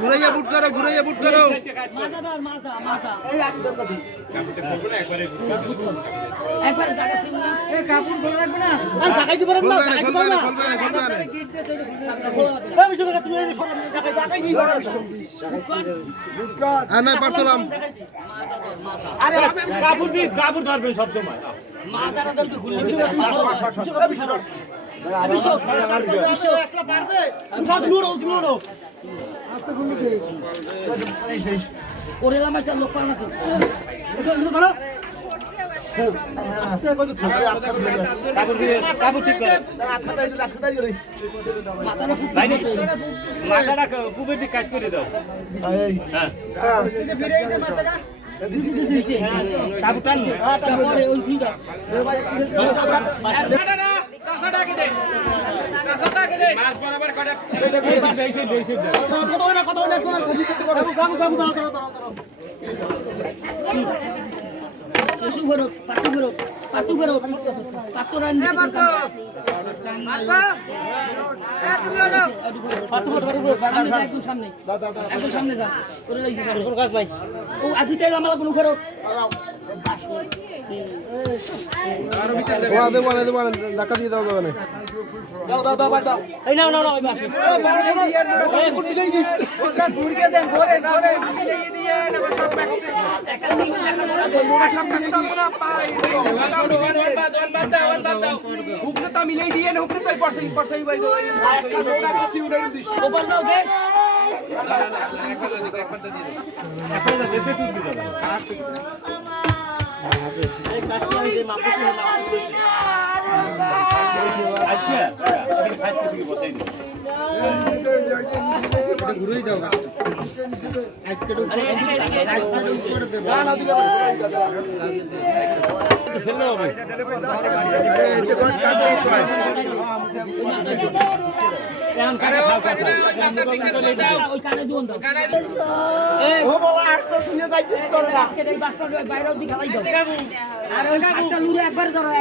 ঘুরাইয়া বুট করো, ঘুরাইয়া বুট করো। কাপড় ধরবেন সবসময়। মাথাটা বুকের দিকে কাট করে দাও। ধাক্কা দিয়ে দাও দোকানে। মিলাই দিয়ে ঘুরেই যাও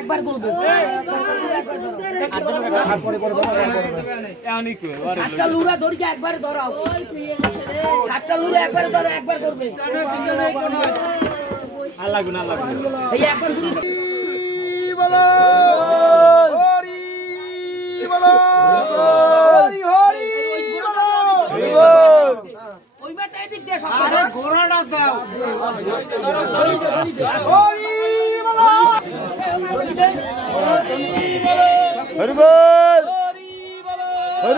একবার করবো সাতটা লুরা ধরিকে একবার ধরাও, সাতটা লুরা একবার ধরো, একবার করবে হরি বল।